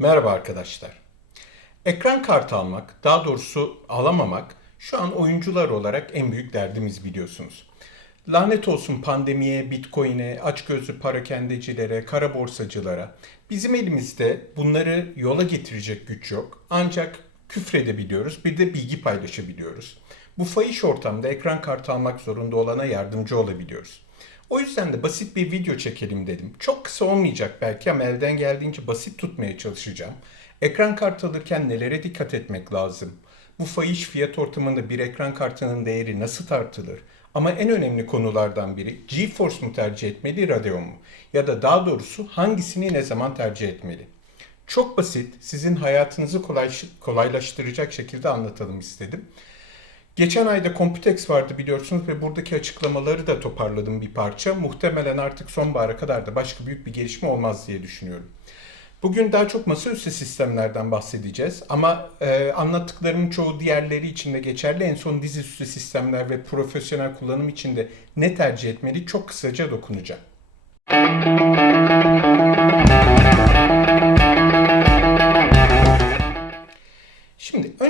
Merhaba arkadaşlar. Ekran kartı almak, daha doğrusu alamamak şu an oyuncular olarak en büyük derdimiz biliyorsunuz. Lanet olsun pandemiye, bitcoin'e, açgözlü parakendecilere, kara borsacılara. Bizim elimizde bunları yola getirecek güç yok. Ancak küfredebiliyoruz, bir de bilgi paylaşabiliyoruz. Bu fahiş ortamda ekran kartı almak zorunda olana yardımcı olabiliyoruz. O yüzden de basit bir video çekelim dedim. Çok kısa olmayacak belki ama elden geldiğince basit tutmaya çalışacağım. Ekran kartı alırken nelere dikkat etmek lazım? Bu fahiş fiyat ortamında bir ekran kartının değeri nasıl tartılır? Ama en önemli konulardan biri GeForce mu tercih etmeli, Radeon mu? Ya da daha doğrusu hangisini ne zaman tercih etmeli? Çok basit, sizin hayatınızı kolaylaştıracak şekilde anlatalım istedim. Geçen ayda Computex vardı biliyorsunuz ve buradaki açıklamaları da toparladım bir parça. Muhtemelen artık sonbahara kadar da başka büyük bir gelişme olmaz diye düşünüyorum. Bugün daha çok masaüstü sistemlerden bahsedeceğiz ama e, anlattıklarımın çoğu diğerleri için de geçerli. En son dizüstü sistemler ve profesyonel kullanım için de ne tercih etmeli çok kısaca dokunacağım.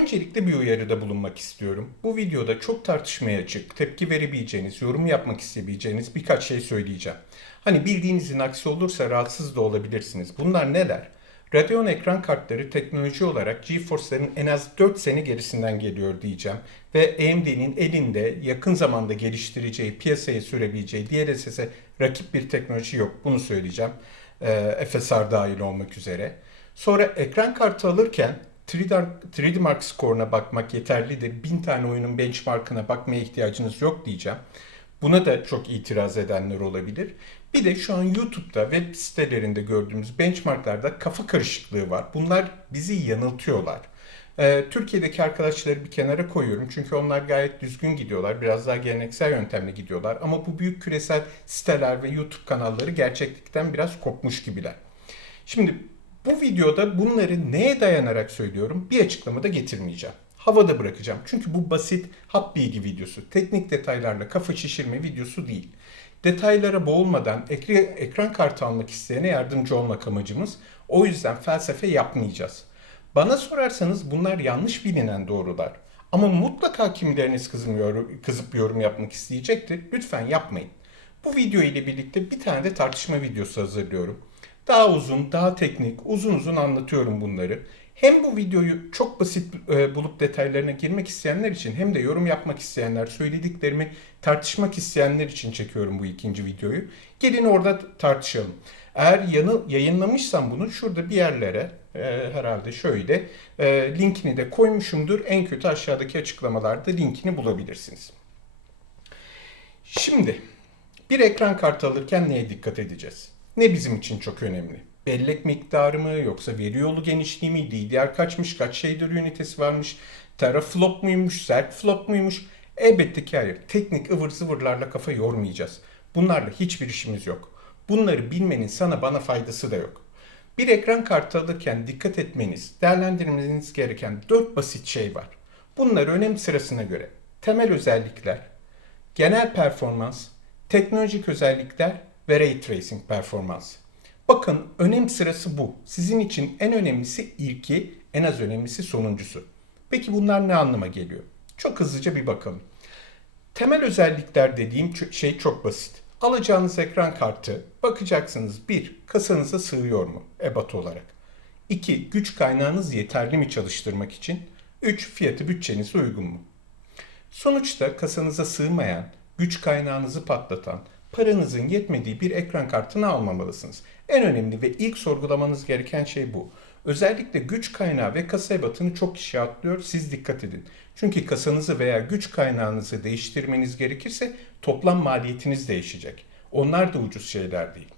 Öncelikle bir uyarıda bulunmak istiyorum. Bu videoda çok tartışmaya açık, tepki verebileceğiniz, yorum yapmak isteyebileceğiniz birkaç şey söyleyeceğim. Hani bildiğinizin aksi olursa rahatsız da olabilirsiniz. Bunlar neler? Radeon ekran kartları teknoloji olarak GeForce'ların en az 4 sene gerisinden geliyor diyeceğim. Ve AMD'nin elinde yakın zamanda geliştireceği, piyasaya sürebileceği DLSS'e rakip bir teknoloji yok. Bunu söyleyeceğim. FSR dahil olmak üzere. Sonra ekran kartı alırken 3D, 3D Mark skoruna bakmak yeterlidir. Bin tane oyunun benchmarkına bakmaya ihtiyacınız yok diyeceğim. Buna da çok itiraz edenler olabilir. Bir de şu an YouTube'da web sitelerinde gördüğümüz benchmarklarda kafa karışıklığı var. Bunlar bizi yanıltıyorlar. Ee, Türkiye'deki arkadaşları bir kenara koyuyorum çünkü onlar gayet düzgün gidiyorlar. Biraz daha geleneksel yöntemle gidiyorlar. Ama bu büyük küresel siteler ve YouTube kanalları gerçeklikten biraz kopmuş gibiler. Şimdi bu videoda bunları neye dayanarak söylüyorum bir açıklamada getirmeyeceğim. Havada bırakacağım. Çünkü bu basit hap bilgi videosu. Teknik detaylarla kafa şişirme videosu değil. Detaylara boğulmadan ekran kartı almak isteyene yardımcı olmak amacımız. O yüzden felsefe yapmayacağız. Bana sorarsanız bunlar yanlış bilinen doğrular. Ama mutlaka kimileriniz kızmıyor, kızıp yorum yapmak isteyecektir. Lütfen yapmayın. Bu video ile birlikte bir tane de tartışma videosu hazırlıyorum. Daha uzun, daha teknik, uzun uzun anlatıyorum bunları. Hem bu videoyu çok basit e, bulup detaylarına girmek isteyenler için hem de yorum yapmak isteyenler, söylediklerimi tartışmak isteyenler için çekiyorum bu ikinci videoyu. Gelin orada tartışalım. Eğer yanı, yayınlamışsam bunu şurada bir yerlere e, herhalde şöyle e, linkini de koymuşumdur. En kötü aşağıdaki açıklamalarda linkini bulabilirsiniz. Şimdi bir ekran kartı alırken neye dikkat edeceğiz? Ne bizim için çok önemli? Bellek miktarı mı yoksa veri yolu genişliği mi? DDR kaçmış? Kaç shader ünitesi varmış? Teraflop muymuş? Sert flop muymuş? Elbette ki hayır. Teknik ıvır zıvırlarla kafa yormayacağız. Bunlarla hiçbir işimiz yok. Bunları bilmenin sana bana faydası da yok. Bir ekran kartı alırken dikkat etmeniz, değerlendirmeniz gereken dört basit şey var. Bunlar önem sırasına göre temel özellikler, genel performans, teknolojik özellikler ve Ray Tracing performansı. Bakın önem sırası bu. Sizin için en önemlisi ilki, en az önemlisi sonuncusu. Peki bunlar ne anlama geliyor? Çok hızlıca bir bakalım. Temel özellikler dediğim şey çok basit. Alacağınız ekran kartı bakacaksınız bir Kasanıza sığıyor mu ebat olarak? 2. Güç kaynağınız yeterli mi çalıştırmak için? 3. Fiyatı bütçenize uygun mu? Sonuçta kasanıza sığmayan, güç kaynağınızı patlatan, paranızın yetmediği bir ekran kartını almamalısınız. En önemli ve ilk sorgulamanız gereken şey bu. Özellikle güç kaynağı ve kasa ebatını çok kişi atlıyor. Siz dikkat edin. Çünkü kasanızı veya güç kaynağınızı değiştirmeniz gerekirse toplam maliyetiniz değişecek. Onlar da ucuz şeyler değil.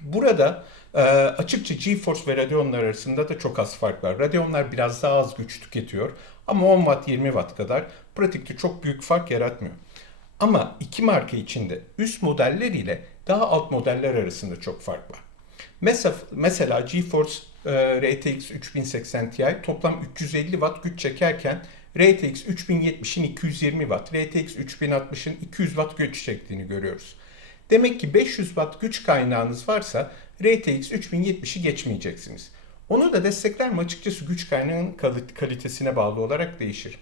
Burada e, açıkça GeForce ve Radeon'lar arasında da çok az fark var. Radeon'lar biraz daha az güç tüketiyor ama 10 Watt 20 Watt kadar pratikte çok büyük fark yaratmıyor. Ama iki marka içinde üst modeller ile daha alt modeller arasında çok fark var. Mesela, mesela GeForce e, RTX 3080 Ti toplam 350 Watt güç çekerken RTX 3070'in 220 Watt, RTX 3060'ın 200 Watt güç çektiğini görüyoruz. Demek ki 500 Watt güç kaynağınız varsa RTX 3070'i geçmeyeceksiniz. Onu da destekler mi açıkçası güç kaynağının kalitesine bağlı olarak değişir.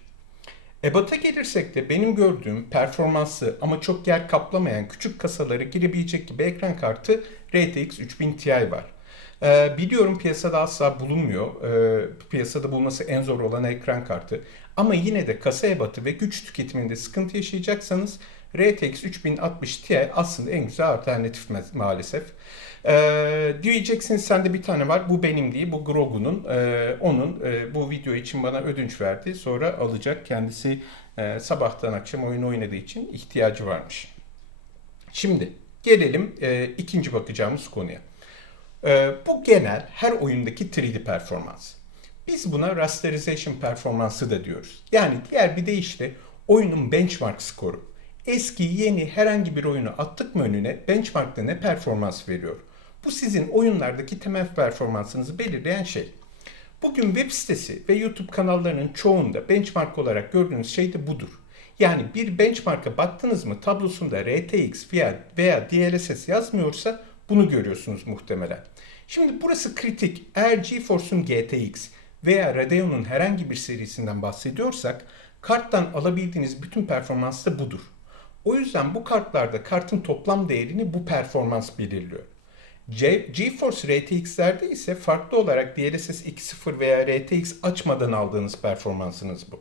EBAT'a gelirsek de benim gördüğüm performanslı ama çok yer kaplamayan küçük kasaları girebilecek gibi ekran kartı RTX 3000 Ti var. Ee, biliyorum piyasada asla bulunmuyor. Ee, piyasada bulması en zor olan ekran kartı. Ama yine de kasa ebatı ve güç tüketiminde sıkıntı yaşayacaksanız RTX 3060 Ti aslında en güzel alternatif maalesef. Ee, diyeceksiniz sende bir tane var. Bu benim değil. Bu Grogu'nun. Ee, onun e, bu video için bana ödünç verdi. Sonra alacak. Kendisi e, sabahtan akşam oyun oynadığı için ihtiyacı varmış. Şimdi gelelim e, ikinci bakacağımız konuya. E, bu genel her oyundaki 3D performans. Biz buna rasterization performansı da diyoruz. Yani diğer bir deyişle oyunun benchmark skoru. Eski, yeni herhangi bir oyunu attık mı önüne benchmarkta ne performans veriyor? Bu sizin oyunlardaki temel performansınızı belirleyen şey. Bugün web sitesi ve YouTube kanallarının çoğunda benchmark olarak gördüğünüz şey de budur. Yani bir benchmark'a baktınız mı tablosunda RTX veya, DLSS yazmıyorsa bunu görüyorsunuz muhtemelen. Şimdi burası kritik. Eğer GeForce'un GTX veya Radeon'un herhangi bir serisinden bahsediyorsak karttan alabildiğiniz bütün performans da budur. O yüzden bu kartlarda kartın toplam değerini bu performans belirliyor. GeForce RTX'lerde ise farklı olarak DLSS 2.0 veya RTX açmadan aldığınız performansınız bu.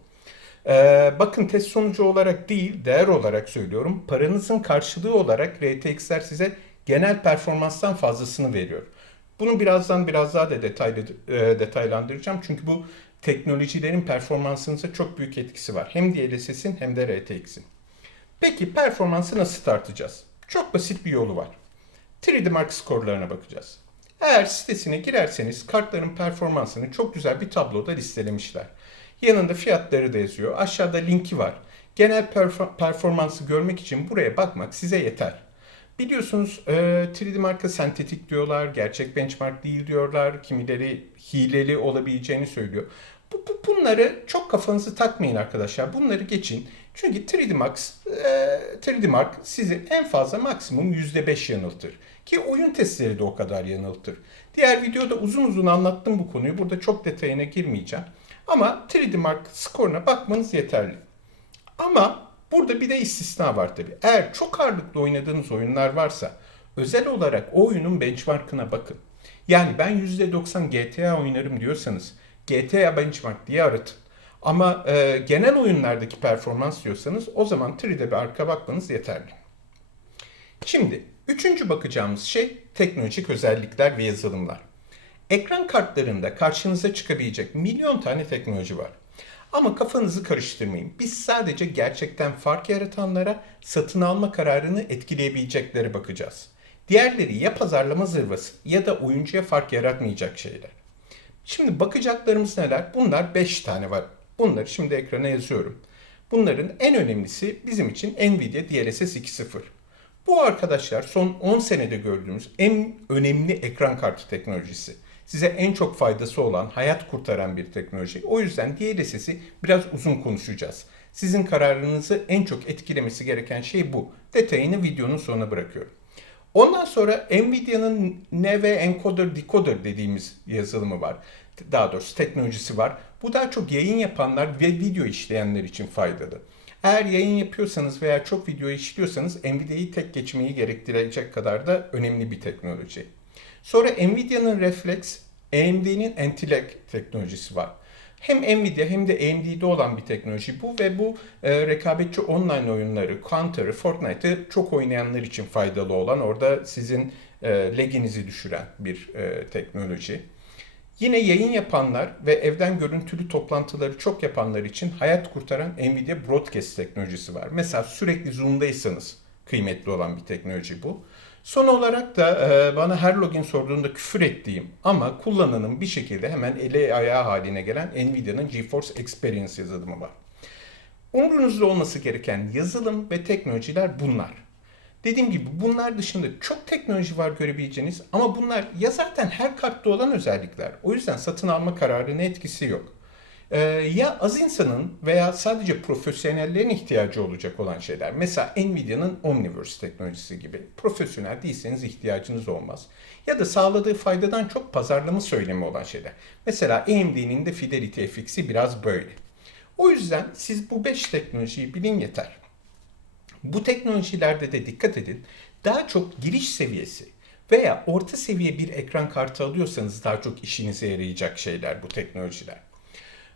Ee, bakın test sonucu olarak değil, değer olarak söylüyorum. Paranızın karşılığı olarak RTX'ler size genel performanstan fazlasını veriyor. Bunu birazdan biraz daha da detaylı, e, detaylandıracağım. Çünkü bu teknolojilerin performansınıza çok büyük etkisi var. Hem DLSS'in hem de RTX'in. Peki performansı nasıl tartacağız? Çok basit bir yolu var. 3D Mark skorlarına bakacağız. Eğer sitesine girerseniz kartların performansını çok güzel bir tabloda listelemişler. Yanında fiyatları da yazıyor. Aşağıda linki var. Genel performansı görmek için buraya bakmak size yeter. Biliyorsunuz 3D marka sentetik diyorlar, gerçek benchmark değil diyorlar, kimileri hileli olabileceğini söylüyor. Bu, bunları çok kafanızı takmayın arkadaşlar. Bunları geçin. Çünkü 3D Max, 3D Mark sizi en fazla maksimum %5 yanıltır. Ki oyun testleri de o kadar yanıltır. Diğer videoda uzun uzun anlattım bu konuyu. Burada çok detayına girmeyeceğim. Ama 3D Mark skoruna bakmanız yeterli. Ama burada bir de istisna var tabi. Eğer çok ağırlıklı oynadığınız oyunlar varsa özel olarak o oyunun benchmarkına bakın. Yani ben %90 GTA oynarım diyorsanız GTA benchmark diye aratın. Ama e, genel oyunlardaki performans diyorsanız o zaman 3D bir arka bakmanız yeterli. Şimdi üçüncü bakacağımız şey teknolojik özellikler ve yazılımlar. Ekran kartlarında karşınıza çıkabilecek milyon tane teknoloji var. Ama kafanızı karıştırmayın. Biz sadece gerçekten fark yaratanlara satın alma kararını etkileyebilecekleri bakacağız. Diğerleri ya pazarlama zırvası ya da oyuncuya fark yaratmayacak şeyler. Şimdi bakacaklarımız neler? Bunlar 5 tane var. Bunları şimdi ekrana yazıyorum. Bunların en önemlisi bizim için Nvidia DLSS 2.0. Bu arkadaşlar son 10 senede gördüğümüz en önemli ekran kartı teknolojisi size en çok faydası olan, hayat kurtaran bir teknoloji. O yüzden DLSS'i biraz uzun konuşacağız. Sizin kararınızı en çok etkilemesi gereken şey bu. Detayını videonun sonuna bırakıyorum. Ondan sonra Nvidia'nın NV Encoder Decoder dediğimiz yazılımı var. Daha doğrusu teknolojisi var. Bu daha çok yayın yapanlar ve video işleyenler için faydalı. Eğer yayın yapıyorsanız veya çok video işliyorsanız Nvidia'yı tek geçmeyi gerektirecek kadar da önemli bir teknoloji. Sonra Nvidia'nın Reflex, AMD'nin Intellect teknolojisi var. Hem Nvidia hem de AMD'de olan bir teknoloji bu ve bu e, rekabetçi online oyunları, Counter'ı, Fortnite'ı çok oynayanlar için faydalı olan, orada sizin e, leginizi düşüren bir e, teknoloji. Yine yayın yapanlar ve evden görüntülü toplantıları çok yapanlar için hayat kurtaran Nvidia Broadcast teknolojisi var. Mesela sürekli Zoom'daysanız kıymetli olan bir teknoloji bu. Son olarak da e, bana her login sorduğunda küfür ettiğim ama kullananın bir şekilde hemen eli ayağı haline gelen Nvidia'nın GeForce Experience yazılımı var. Umrunuzda olması gereken yazılım ve teknolojiler bunlar. Dediğim gibi bunlar dışında çok teknoloji var görebileceğiniz ama bunlar ya zaten her kartta olan özellikler. O yüzden satın alma kararına etkisi yok. Ee, ya az insanın veya sadece profesyonellerin ihtiyacı olacak olan şeyler. Mesela Nvidia'nın Omniverse teknolojisi gibi. Profesyonel değilseniz ihtiyacınız olmaz. Ya da sağladığı faydadan çok pazarlama söylemi olan şeyler. Mesela AMD'nin de Fidelity FX'i biraz böyle. O yüzden siz bu 5 teknolojiyi bilin yeter. Bu teknolojilerde de dikkat edin. Daha çok giriş seviyesi veya orta seviye bir ekran kartı alıyorsanız daha çok işinize yarayacak şeyler bu teknolojiler.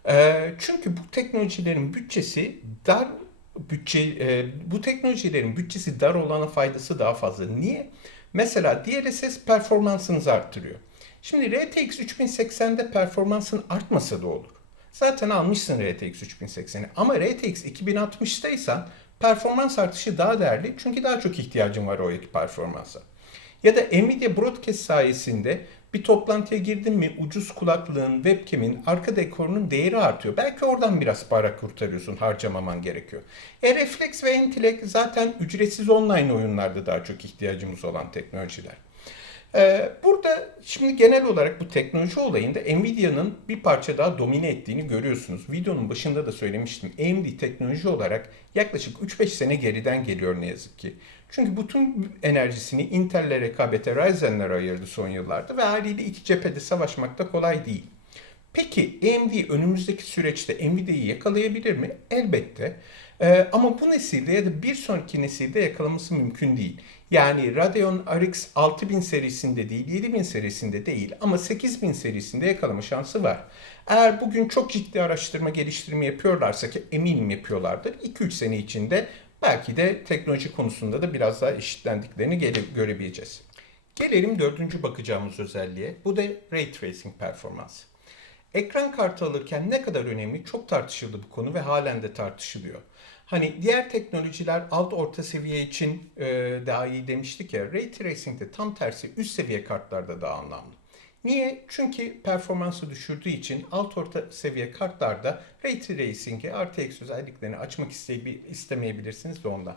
Ee, çünkü bu teknolojilerin bütçesi dar bütçe e, bu teknolojilerin bütçesi dar olana faydası daha fazla. Niye? Mesela DLSS performansınızı arttırıyor. Şimdi RTX 3080'de performansın artmasa da olur. Zaten almışsın RTX 3080'i ama RTX 2060'taysan performans artışı daha değerli çünkü daha çok ihtiyacın var o performansa. Ya da Nvidia Broadcast sayesinde bir toplantıya girdin mi ucuz kulaklığın, webcam'in, arka dekorunun değeri artıyor. Belki oradan biraz para kurtarıyorsun, harcamaman gerekiyor. E Reflex ve Intellect zaten ücretsiz online oyunlarda daha çok ihtiyacımız olan teknolojiler. Ee, burada şimdi genel olarak bu teknoloji olayında Nvidia'nın bir parça daha domine ettiğini görüyorsunuz. Videonun başında da söylemiştim. AMD teknoloji olarak yaklaşık 3-5 sene geriden geliyor ne yazık ki. Çünkü bütün enerjisini Intel'le rekabete Ryzen'lere ayırdı son yıllarda ve haliyle iki cephede savaşmak da kolay değil. Peki AMD önümüzdeki süreçte Nvidia'yı yakalayabilir mi? Elbette. Ee, ama bu nesilde ya da bir sonraki nesilde yakalaması mümkün değil. Yani Radeon RX 6000 serisinde değil, 7000 serisinde değil ama 8000 serisinde yakalama şansı var. Eğer bugün çok ciddi araştırma geliştirme yapıyorlarsa ki eminim yapıyorlardır. 2-3 sene içinde belki de teknoloji konusunda da biraz daha eşitlendiklerini görebileceğiz. Gelelim dördüncü bakacağımız özelliğe. Bu da Ray Tracing performansı. Ekran kartı alırken ne kadar önemli çok tartışıldı bu konu ve halen de tartışılıyor. Hani diğer teknolojiler alt orta seviye için e, daha iyi demiştik ya. Ray Tracing'de tam tersi üst seviye kartlarda daha anlamlı. Niye? Çünkü performansı düşürdüğü için alt orta seviye kartlarda Ray Tracing'i RTX özelliklerini açmak istemeyebilirsiniz de ondan.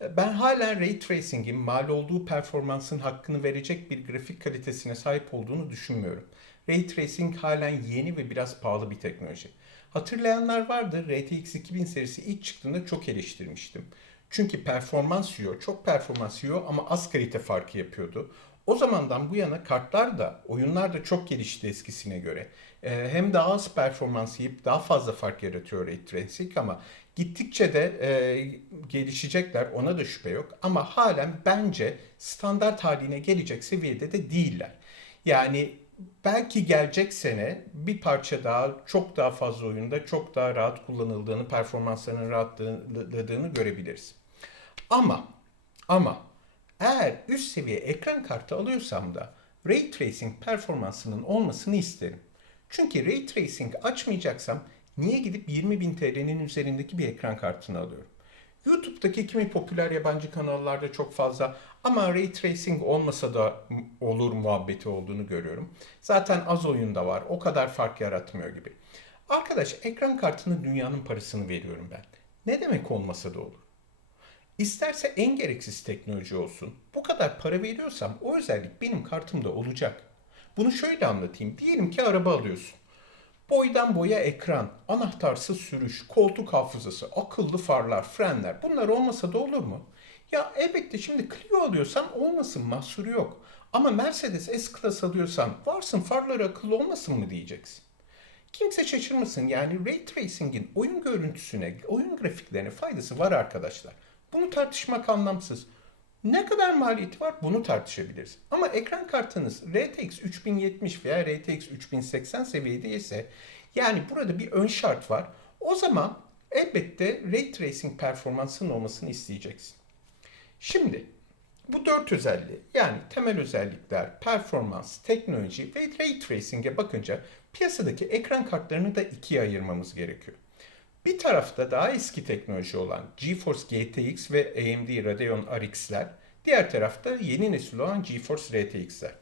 E, ben hala Ray Tracing'in mal olduğu performansın hakkını verecek bir grafik kalitesine sahip olduğunu düşünmüyorum. Ray Tracing halen yeni ve biraz pahalı bir teknoloji. Hatırlayanlar vardır. RTX 2000 serisi ilk çıktığında çok eleştirmiştim. Çünkü performans yiyor, çok performans yiyor ama az kalite farkı yapıyordu. O zamandan bu yana kartlar da, oyunlar da çok gelişti eskisine göre. Ee, hem daha az performans yiyip daha fazla fark yaratıyor Ray Tracing ama gittikçe de e, gelişecekler ona da şüphe yok. Ama halen bence standart haline gelecek seviyede de değiller. Yani belki gelecek sene bir parça daha çok daha fazla oyunda çok daha rahat kullanıldığını, performanslarının rahatladığını görebiliriz. Ama ama eğer üst seviye ekran kartı alıyorsam da Ray Tracing performansının olmasını isterim. Çünkü Ray Tracing açmayacaksam niye gidip 20.000 TL'nin üzerindeki bir ekran kartını alıyorum? YouTube'daki kimi popüler yabancı kanallarda çok fazla ama ray tracing olmasa da olur muhabbeti olduğunu görüyorum. Zaten az oyunda var. O kadar fark yaratmıyor gibi. Arkadaş ekran kartının dünyanın parasını veriyorum ben. Ne demek olmasa da olur. İsterse en gereksiz teknoloji olsun. Bu kadar para veriyorsam o özellik benim kartımda olacak. Bunu şöyle anlatayım. Diyelim ki araba alıyorsun. Boydan boya ekran, anahtarsız sürüş, koltuk hafızası, akıllı farlar, frenler bunlar olmasa da olur mu? Ya elbette şimdi Clio alıyorsan olmasın mahsuru yok. Ama Mercedes S-Class alıyorsan varsın farları akıllı olmasın mı diyeceksin. Kimse şaşırmasın yani Ray Tracing'in oyun görüntüsüne, oyun grafiklerine faydası var arkadaşlar. Bunu tartışmak anlamsız. Ne kadar maliyeti var bunu tartışabiliriz. Ama ekran kartınız RTX 3070 veya RTX 3080 seviyede ise yani burada bir ön şart var. O zaman elbette Ray Tracing performansının olmasını isteyeceksin. Şimdi bu dört özelliği yani temel özellikler, performans, teknoloji ve Ray Tracing'e bakınca piyasadaki ekran kartlarını da ikiye ayırmamız gerekiyor. Bir tarafta daha eski teknoloji olan GeForce GTX ve AMD Radeon RX'ler, diğer tarafta yeni nesil olan GeForce RTX'ler.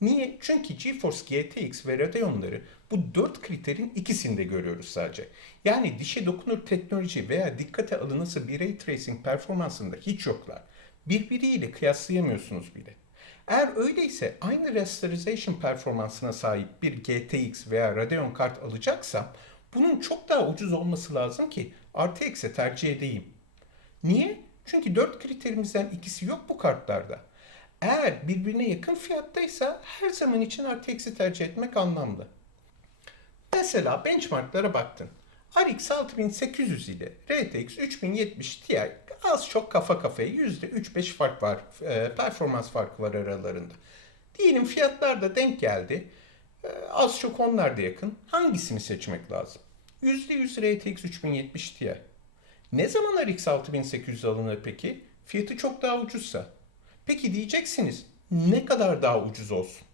Niye? Çünkü GeForce GTX ve Radeon'ları bu dört kriterin ikisinde görüyoruz sadece. Yani dişe dokunur teknoloji veya dikkate alınırsa bir ray tracing performansında hiç yoklar. Birbiriyle kıyaslayamıyorsunuz bile. Eğer öyleyse aynı rasterization performansına sahip bir GTX veya Radeon kart alacaksam Bunun çok daha ucuz olması lazım ki RTX'e tercih edeyim. Niye? Çünkü dört kriterimizden ikisi yok bu kartlarda. Eğer birbirine yakın fiyattaysa her zaman için RTX'i tercih etmek anlamlı. Mesela benchmarklara baktın. RX 6800 ile RTX 3070 Ti az çok kafa kafaya %3-5 fark var, e, performans farkı var aralarında. Diyelim fiyatlar da denk geldi. E, az çok onlar da yakın. Hangisini seçmek lazım? %100 RTX 3070 Ti. Ne zaman RX 6800 alınır peki? Fiyatı çok daha ucuzsa. Peki diyeceksiniz ne kadar daha ucuz olsun?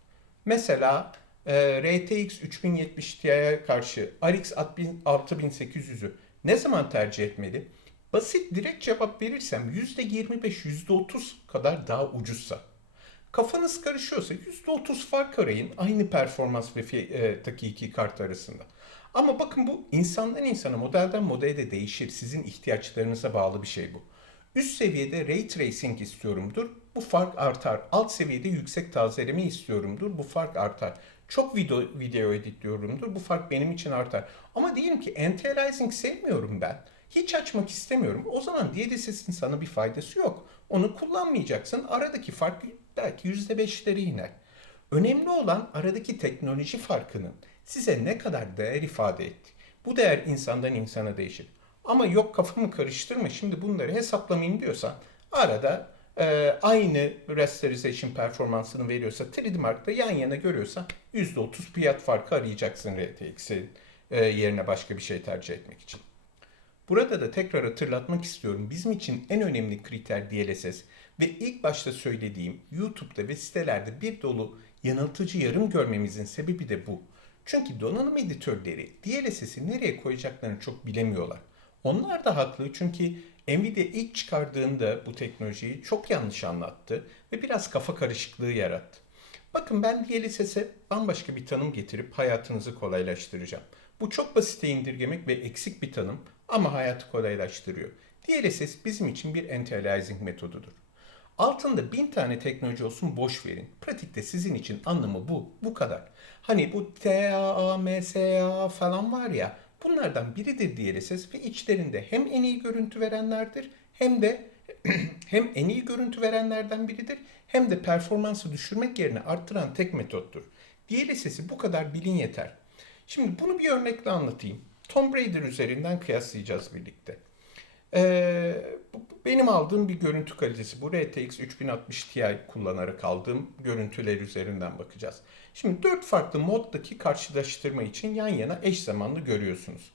Mesela e, RTX 3070 Ti'ye karşı RX 6800'ü ne zaman tercih etmeli? Basit direkt cevap verirsem %25, %30 kadar daha ucuzsa. Kafanız karışıyorsa %30 fark arayın aynı performans ve e, takiki kart arasında. Ama bakın bu insandan insana, modelden modele de değişir. Sizin ihtiyaçlarınıza bağlı bir şey bu. Üst seviyede ray tracing istiyorumdur. Bu fark artar. Alt seviyede yüksek tazeleme istiyorumdur. Bu fark artar. Çok video, video editliyorumdur. Bu fark benim için artar. Ama diyelim ki anti-aliasing sevmiyorum ben. Hiç açmak istemiyorum. O zaman DLSS'in sana bir faydası yok. Onu kullanmayacaksın. Aradaki fark belki %5'leri iner. Önemli olan aradaki teknoloji farkının size ne kadar değer ifade etti. Bu değer insandan insana değişir. Ama yok kafamı karıştırma şimdi bunları hesaplamayayım diyorsan arada e, aynı rasterization performansını veriyorsa 3D Mark'ta yan yana görüyorsan %30 fiyat farkı arayacaksın RTX'in e, yerine başka bir şey tercih etmek için. Burada da tekrar hatırlatmak istiyorum. Bizim için en önemli kriter DLSS ve ilk başta söylediğim YouTube'da ve sitelerde bir dolu yanıltıcı yarım görmemizin sebebi de bu. Çünkü donanım editörleri DLSS'i nereye koyacaklarını çok bilemiyorlar. Onlar da haklı çünkü Nvidia ilk çıkardığında bu teknolojiyi çok yanlış anlattı ve biraz kafa karışıklığı yarattı. Bakın ben DLSS'e bambaşka bir tanım getirip hayatınızı kolaylaştıracağım. Bu çok basite indirgemek ve eksik bir tanım ama hayatı kolaylaştırıyor. DLSS bizim için bir anti-aliasing metodudur. Altında bin tane teknoloji olsun boş verin. Pratikte sizin için anlamı bu. Bu kadar. Hani bu TAA, MSA falan var ya bunlardan biridir DLSS ve içlerinde hem en iyi görüntü verenlerdir hem de hem en iyi görüntü verenlerden biridir hem de performansı düşürmek yerine arttıran tek metottur. DLSS'i bu kadar bilin yeter. Şimdi bunu bir örnekle anlatayım. Tomb Raider üzerinden kıyaslayacağız birlikte. Ee, benim aldığım bir görüntü kalitesi bu. RTX 3060 Ti kullanarak aldığım görüntüler üzerinden bakacağız. Şimdi dört farklı moddaki karşılaştırma için yan yana eş zamanlı görüyorsunuz.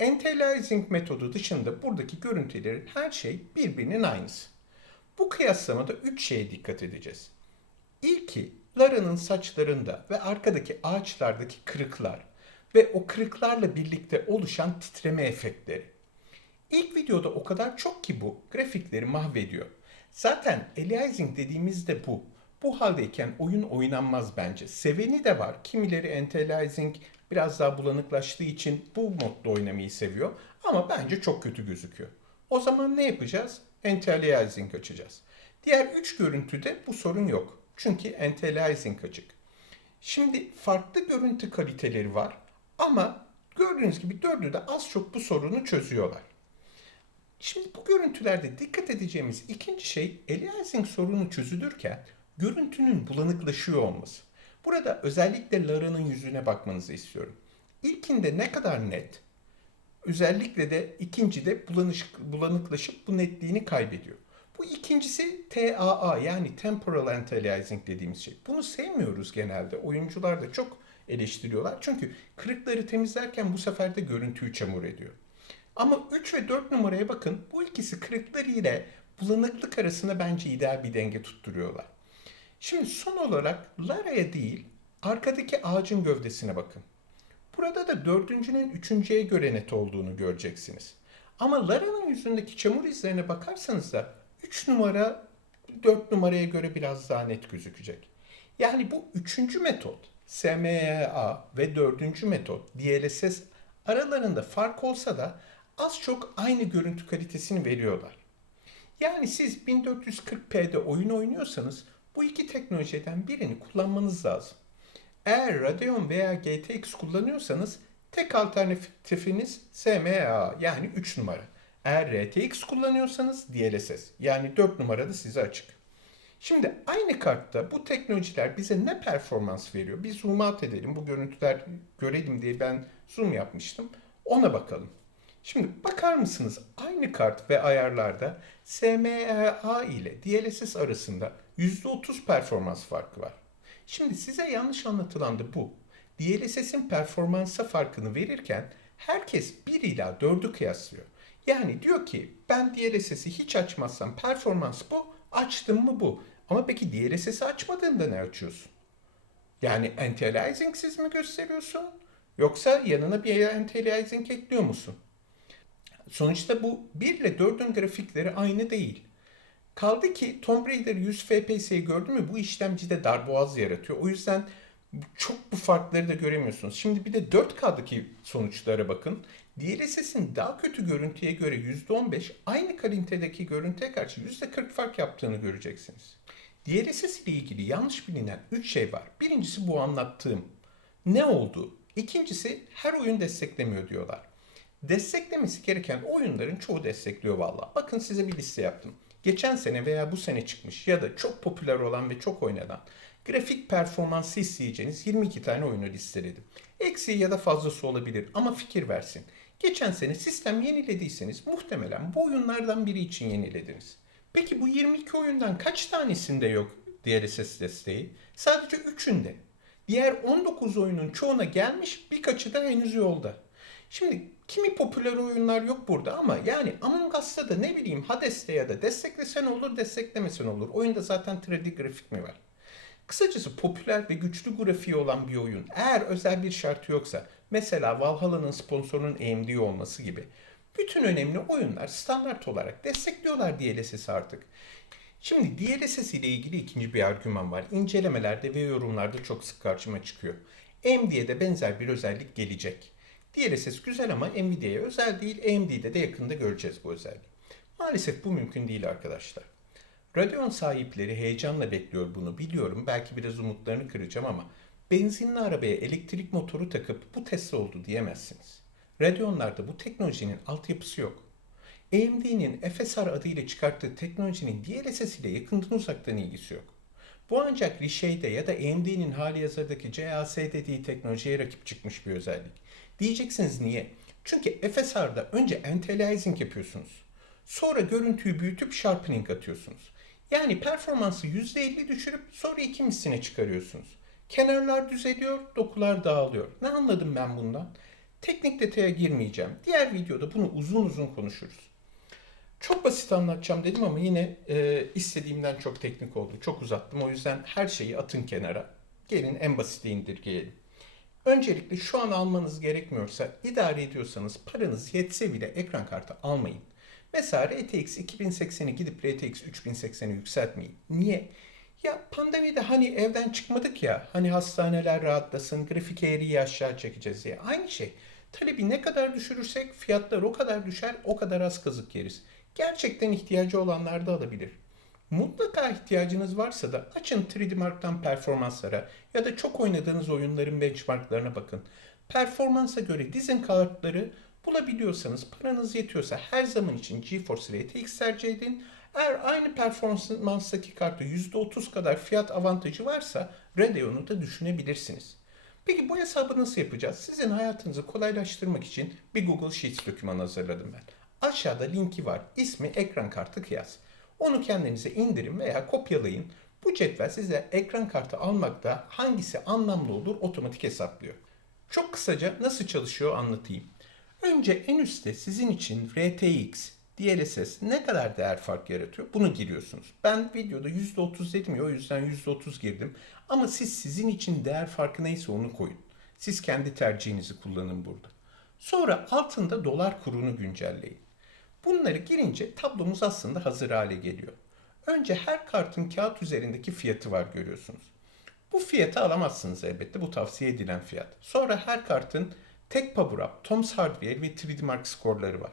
Anti-aliasing metodu dışında buradaki görüntülerin her şey birbirinin aynısı. Bu kıyaslamada üç şeye dikkat edeceğiz. İlki Lara'nın saçlarında ve arkadaki ağaçlardaki kırıklar ve o kırıklarla birlikte oluşan titreme efektleri. İlk videoda o kadar çok ki bu grafikleri mahvediyor. Zaten aliasing dediğimizde bu. Bu haldeyken oyun oynanmaz bence. Seveni de var. Kimileri anti-aliasing biraz daha bulanıklaştığı için bu modda oynamayı seviyor. Ama bence çok kötü gözüküyor. O zaman ne yapacağız? Anti-aliasing açacağız. Diğer 3 görüntüde bu sorun yok. Çünkü anti-aliasing açık. Şimdi farklı görüntü kaliteleri var ama gördüğünüz gibi dördü de az çok bu sorunu çözüyorlar. Şimdi bu görüntülerde dikkat edeceğimiz ikinci şey aliasing sorunu çözülürken görüntünün bulanıklaşıyor olması. Burada özellikle Lara'nın yüzüne bakmanızı istiyorum. İlkinde ne kadar net, özellikle de ikincide bulanışık, bulanıklaşıp bu netliğini kaybediyor. Bu ikincisi TAA yani Temporal Anti-Aliasing dediğimiz şey. Bunu sevmiyoruz genelde. Oyuncular da çok eleştiriyorlar. Çünkü kırıkları temizlerken bu sefer de görüntüyü çamur ediyor. Ama 3 ve 4 numaraya bakın. Bu ikisi kırıkları ile bulanıklık arasında bence ideal bir denge tutturuyorlar. Şimdi son olarak Lara'ya değil arkadaki ağacın gövdesine bakın. Burada da dördüncünün üçüncüye göre net olduğunu göreceksiniz. Ama Lara'nın yüzündeki çamur izlerine bakarsanız da 3 numara 4 numaraya göre biraz daha net gözükecek. Yani bu üçüncü metot SMA ve dördüncü metot DLSS aralarında fark olsa da az çok aynı görüntü kalitesini veriyorlar. Yani siz 1440p'de oyun oynuyorsanız bu iki teknolojiden birini kullanmanız lazım. Eğer Radeon veya GTX kullanıyorsanız Tek alternatifiniz SMA yani 3 numara. Eğer RTX kullanıyorsanız DLSS yani 4 numarada size açık. Şimdi aynı kartta bu teknolojiler bize ne performans veriyor? Bir zoom out edelim. Bu görüntüler görelim diye ben zoom yapmıştım. Ona bakalım. Şimdi bakar mısınız aynı kart ve ayarlarda SMA ile DLSS arasında %30 performans farkı var. Şimdi size yanlış anlatılan da bu. DLSS'in performansa farkını verirken herkes 1 ila 4'ü kıyaslıyor. Yani diyor ki ben DLSS'i hiç açmazsam performans bu, açtım mı bu. Ama peki DLSS'i açmadığında ne açıyorsun? Yani anti-aliasing'siz mi gösteriyorsun? Yoksa yanına bir anti-aliasing ekliyor musun? Sonuçta bu 1 ile 4'ün grafikleri aynı değil. Kaldı ki Tomb Raider 100 FPS'yi gördü mü bu işlemcide darboğaz yaratıyor. O yüzden çok bu farkları da göremiyorsunuz. Şimdi bir de 4K'daki sonuçlara bakın. DLSS'in daha kötü görüntüye göre %15 aynı kalitedeki görüntüye karşı %40 fark yaptığını göreceksiniz. DLSS ile ilgili yanlış bilinen 3 şey var. Birincisi bu anlattığım. Ne oldu? İkincisi her oyun desteklemiyor diyorlar. Desteklemesi gereken oyunların çoğu destekliyor valla. Bakın size bir liste yaptım. Geçen sene veya bu sene çıkmış ya da çok popüler olan ve çok oynanan grafik performansı isteyeceğiniz 22 tane oyunu listeledim. Eksi ya da fazlası olabilir ama fikir versin. Geçen sene sistem yenilediyseniz muhtemelen bu oyunlardan biri için yenilediniz. Peki bu 22 oyundan kaç tanesinde yok DLSS desteği? Sadece 3'ünde. Diğer 19 oyunun çoğuna gelmiş birkaçı da henüz yolda. Şimdi kimi popüler oyunlar yok burada ama yani Among Us'ta da ne bileyim Hades'te ya da desteklesen olur desteklemesen olur. Oyunda zaten 3D grafik mi var? Kısacası popüler ve güçlü grafiği olan bir oyun eğer özel bir şartı yoksa mesela Valhalla'nın sponsorunun AMD olması gibi bütün önemli oyunlar standart olarak destekliyorlar DLSS artık. Şimdi DLSS ile ilgili ikinci bir argüman var. İncelemelerde ve yorumlarda çok sık karşıma çıkıyor. AMD'ye de benzer bir özellik gelecek. DLSS güzel ama Nvidia'ya özel değil. AMD'de de yakında göreceğiz bu özelliği. Maalesef bu mümkün değil arkadaşlar. Radeon sahipleri heyecanla bekliyor bunu biliyorum. Belki biraz umutlarını kıracağım ama benzinli arabaya elektrik motoru takıp bu Tesla oldu diyemezsiniz. Radeonlarda bu teknolojinin altyapısı yok. AMD'nin FSR adıyla çıkarttığı teknolojinin DLSS ile yakından uzaktan ilgisi yok. Bu ancak Rishay'de ya da AMD'nin hali hazırdaki CAS dediği teknolojiye rakip çıkmış bir özellik. Diyeceksiniz niye? Çünkü FSR'da önce anti-aliasing yapıyorsunuz. Sonra görüntüyü büyütüp sharpening atıyorsunuz. Yani performansı %50 düşürüp sonra iki misline çıkarıyorsunuz. Kenarlar düzeliyor, dokular dağılıyor. Ne anladım ben bundan? Teknik detaya girmeyeceğim. Diğer videoda bunu uzun uzun konuşuruz. Çok basit anlatacağım dedim ama yine e, istediğimden çok teknik oldu. Çok uzattım. O yüzden her şeyi atın kenara. Gelin en basiti indirgeyelim. Öncelikle şu an almanız gerekmiyorsa, idare ediyorsanız paranız yetse bile ekran kartı almayın. Mesela RTX 2080'i gidip RTX 3080'i yükseltmeyin. Niye? Ya pandemide hani evden çıkmadık ya, hani hastaneler rahatlasın, grafik eğriyi aşağı çekeceğiz diye. Aynı şey. Talebi ne kadar düşürürsek fiyatlar o kadar düşer, o kadar az kazık yeriz. Gerçekten ihtiyacı olanlar da alabilir. Mutlaka ihtiyacınız varsa da açın 3D Mark'tan performanslara ya da çok oynadığınız oyunların benchmarklarına bakın. Performansa göre dizin kartları bulabiliyorsanız paranız yetiyorsa her zaman için GeForce RTX tercih edin. Eğer aynı performanstaki kartı %30 kadar fiyat avantajı varsa Radeon'u da düşünebilirsiniz. Peki bu hesabı nasıl yapacağız? Sizin hayatınızı kolaylaştırmak için bir Google Sheets dokümanı hazırladım ben. Aşağıda linki var. İsmi ekran kartı kıyas. Onu kendinize indirin veya kopyalayın. Bu cetvel size ekran kartı almakta hangisi anlamlı olur otomatik hesaplıyor. Çok kısaca nasıl çalışıyor anlatayım. Önce en üstte sizin için RTX, DLSS ne kadar değer fark yaratıyor bunu giriyorsunuz. Ben videoda %30 dedim ya o yüzden %30 girdim. Ama siz sizin için değer farkı neyse onu koyun. Siz kendi tercihinizi kullanın burada. Sonra altında dolar kurunu güncelleyin. Bunları girince tablomuz aslında hazır hale geliyor. Önce her kartın kağıt üzerindeki fiyatı var görüyorsunuz. Bu fiyatı alamazsınız elbette. Bu tavsiye edilen fiyat. Sonra her kartın tek power up, Tom's Hardware ve 3D Mark skorları var.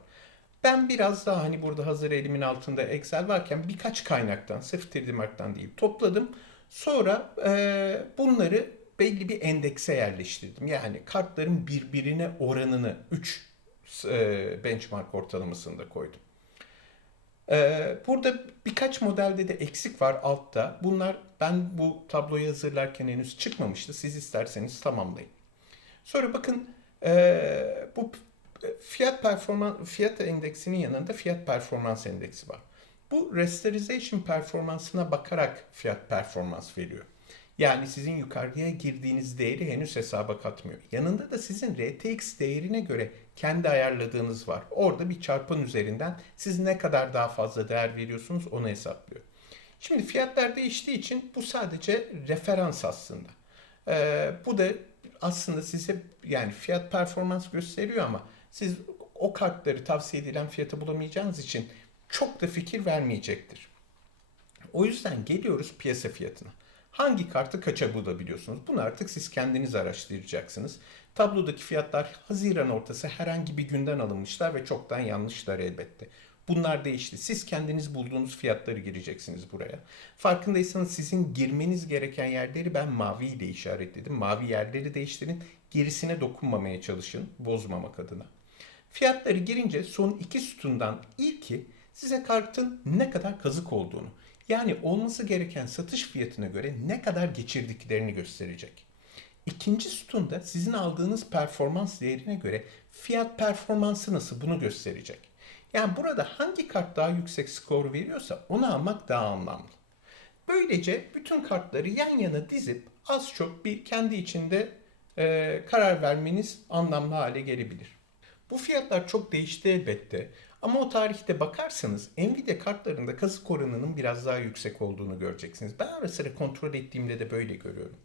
Ben biraz daha hani burada hazır elimin altında Excel varken birkaç kaynaktan, sırf 3D Mark'tan değil topladım. Sonra e, bunları belli bir endekse yerleştirdim. Yani kartların birbirine oranını 3 benchmark ortalamasında koydum. Ee, burada birkaç modelde de eksik var altta. Bunlar ben bu tabloyu hazırlarken henüz çıkmamıştı. Siz isterseniz tamamlayın. Sonra bakın ee, bu fiyat performans fiyat endeksinin yanında fiyat performans endeksi var. Bu restoration performansına bakarak fiyat performans veriyor. Yani sizin yukarıya girdiğiniz değeri henüz hesaba katmıyor. Yanında da sizin RTX değerine göre kendi ayarladığınız var. Orada bir çarpan üzerinden siz ne kadar daha fazla değer veriyorsunuz onu hesaplıyor. Şimdi fiyatlar değiştiği için bu sadece referans aslında. Ee, bu da aslında size yani fiyat performans gösteriyor ama siz o kartları tavsiye edilen fiyata bulamayacağınız için çok da fikir vermeyecektir. O yüzden geliyoruz piyasa fiyatına. Hangi kartı kaça bulabiliyorsunuz? Bunu artık siz kendiniz araştıracaksınız. Tablodaki fiyatlar Haziran ortası herhangi bir günden alınmışlar ve çoktan yanlışlar elbette. Bunlar değişti. Siz kendiniz bulduğunuz fiyatları gireceksiniz buraya. Farkındaysanız sizin girmeniz gereken yerleri ben mavi ile işaretledim. Mavi yerleri değiştirin. Gerisine dokunmamaya çalışın. Bozmamak adına. Fiyatları girince son iki sütundan ilki size kartın ne kadar kazık olduğunu yani olması gereken satış fiyatına göre ne kadar geçirdiklerini gösterecek. İkinci sütunda sizin aldığınız performans değerine göre fiyat performansı nasıl bunu gösterecek. Yani burada hangi kart daha yüksek skor veriyorsa onu almak daha anlamlı. Böylece bütün kartları yan yana dizip az çok bir kendi içinde e, karar vermeniz anlamlı hale gelebilir. Bu fiyatlar çok değişti elbette. Ama o tarihte bakarsanız Nvidia kartlarında kazık oranının biraz daha yüksek olduğunu göreceksiniz. Ben ara sıra kontrol ettiğimde de böyle görüyorum.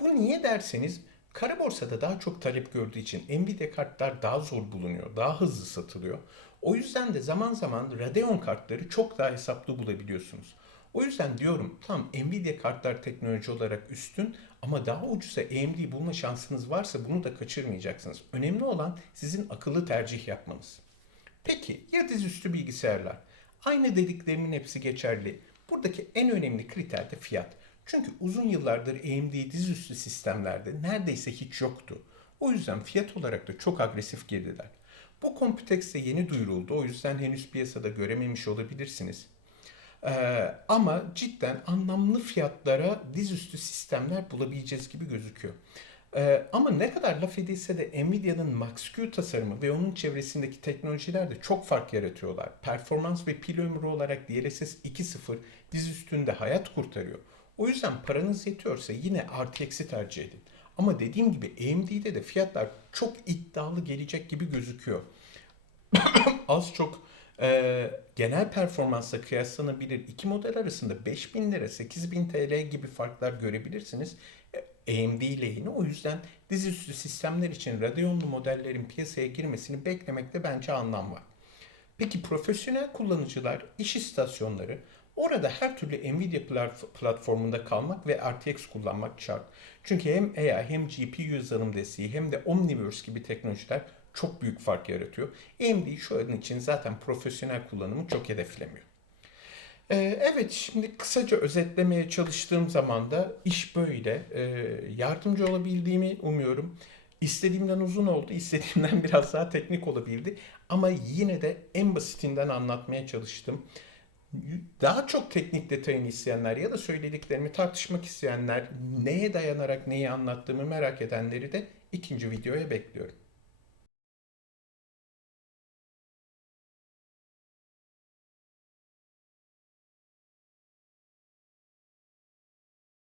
Bu niye derseniz kara borsada daha çok talep gördüğü için Nvidia kartlar daha zor bulunuyor, daha hızlı satılıyor. O yüzden de zaman zaman Radeon kartları çok daha hesaplı bulabiliyorsunuz. O yüzden diyorum tam Nvidia kartlar teknoloji olarak üstün ama daha ucuza AMD bulma şansınız varsa bunu da kaçırmayacaksınız. Önemli olan sizin akıllı tercih yapmanız. Peki ya dizüstü bilgisayarlar? Aynı dediklerimin hepsi geçerli. Buradaki en önemli kriter de fiyat. Çünkü uzun yıllardır AMD dizüstü sistemlerde neredeyse hiç yoktu. O yüzden fiyat olarak da çok agresif girdiler. Bu Computex yeni duyuruldu. O yüzden henüz piyasada görememiş olabilirsiniz. Ee, ama cidden anlamlı fiyatlara dizüstü sistemler bulabileceğiz gibi gözüküyor. Ee, ama ne kadar laf edilse de Nvidia'nın Max-Q tasarımı ve onun çevresindeki teknolojiler de çok fark yaratıyorlar. Performans ve pil ömrü olarak DLSS 2.0 diz üstünde hayat kurtarıyor. O yüzden paranız yetiyorsa yine RTX'i tercih edin. Ama dediğim gibi AMD'de de fiyatlar çok iddialı gelecek gibi gözüküyor. Az çok e, genel performansla kıyaslanabilir iki model arasında 5000 lira 8000 TL gibi farklar görebilirsiniz. AMD lehine. O yüzden dizüstü sistemler için Radeonlu modellerin piyasaya girmesini beklemekte bence anlam var. Peki profesyonel kullanıcılar, iş istasyonları orada her türlü Nvidia platformunda kalmak ve RTX kullanmak şart. Çünkü hem AI hem GPU yazılım desteği hem de Omniverse gibi teknolojiler çok büyük fark yaratıyor. AMD şu an için zaten profesyonel kullanımı çok hedeflemiyor. Ee, evet, şimdi kısaca özetlemeye çalıştığım zaman da iş böyle. Ee, yardımcı olabildiğimi umuyorum. İstediğimden uzun oldu, istediğimden biraz daha teknik olabildi. Ama yine de en basitinden anlatmaya çalıştım. Daha çok teknik detayını isteyenler ya da söylediklerimi tartışmak isteyenler, neye dayanarak neyi anlattığımı merak edenleri de ikinci videoya bekliyorum.